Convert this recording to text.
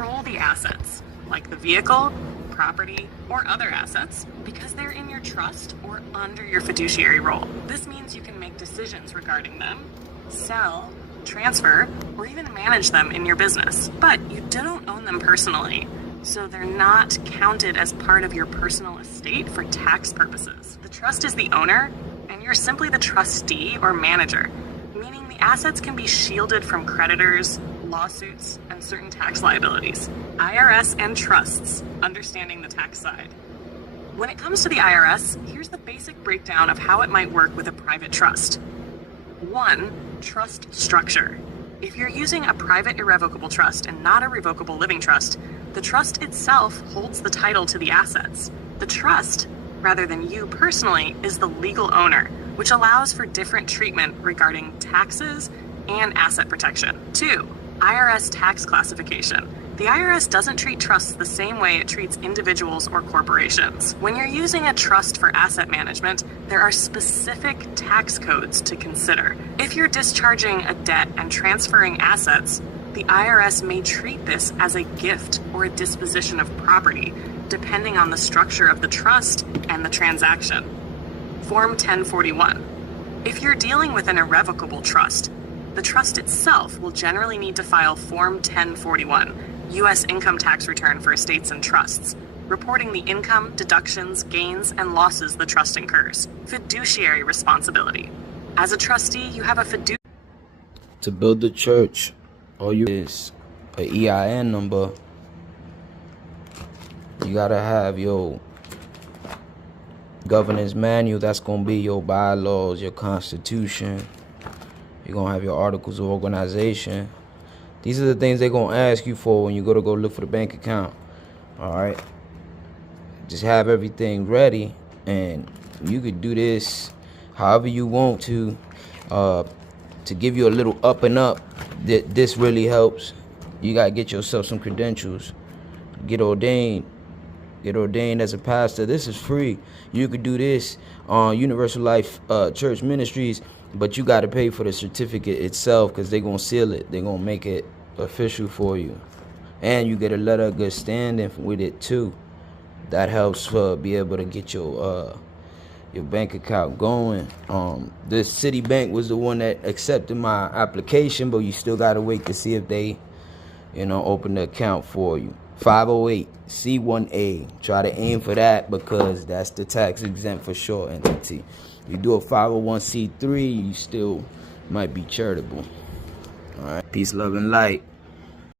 control the assets, like the vehicle, property, or other assets, because they're in your trust or under your fiduciary role. This means you can make decisions regarding them, sell, transfer, or even manage them in your business. But you don't own them personally, so they're not counted as part of your personal estate for tax purposes. The trust is the owner, and you're simply the trustee or manager, meaning the assets can be shielded from creditors, lawsuits, and certain tax liabilities. IRS and trusts, understanding the tax side. When it comes to the IRS, here's the basic breakdown of how it might work with a private trust. 1. Trust structure. If you're using a private irrevocable trust and not a revocable living trust, the trust itself holds the title to the assets. The trust, rather than you personally, is the legal owner, which allows for different treatment regarding taxes and asset protection. 2. IRS tax classification. The IRS doesn't treat trusts the same way it treats individuals or corporations. When you're using a trust for asset management, there are specific tax codes to consider. If you're discharging a debt and transferring assets, the IRS may treat this as a gift or a disposition of property, depending on the structure of the trust and the transaction. Form 1041. If you're dealing with an irrevocable trust, the trust itself will generally need to file Form 1041, U.S. income tax return for estates and trusts, reporting the income, deductions, gains, and losses the trust incurs. Fiduciary responsibility. As a trustee, you have a fiduciary. To build the church, all you is a EIN number. You gotta have your governance manual. That's gonna be your bylaws, your constitution. You're gonna have your articles of organization. These are the things they're gonna ask you for when you go look for the bank account. All right. Just have everything ready, and you could do this however you want to give you a little up and up. This really helps. You gotta get yourself some credentials. Get ordained as a pastor. This is free. You could do this on Universal Life Church Ministries, but you got to pay for the certificate itself, because they're going to seal it. They're going to make it official for you. And you get a letter of good standing with it too. That helps be able to get your bank account going. This Citibank was the one that accepted my application, but you still got to wait to see if they, open the account for you. 508C1A. Try to aim for that, because that's the tax exempt for sure entity. You do a 501c3, you still might be charitable. All right. Peace, love, and light.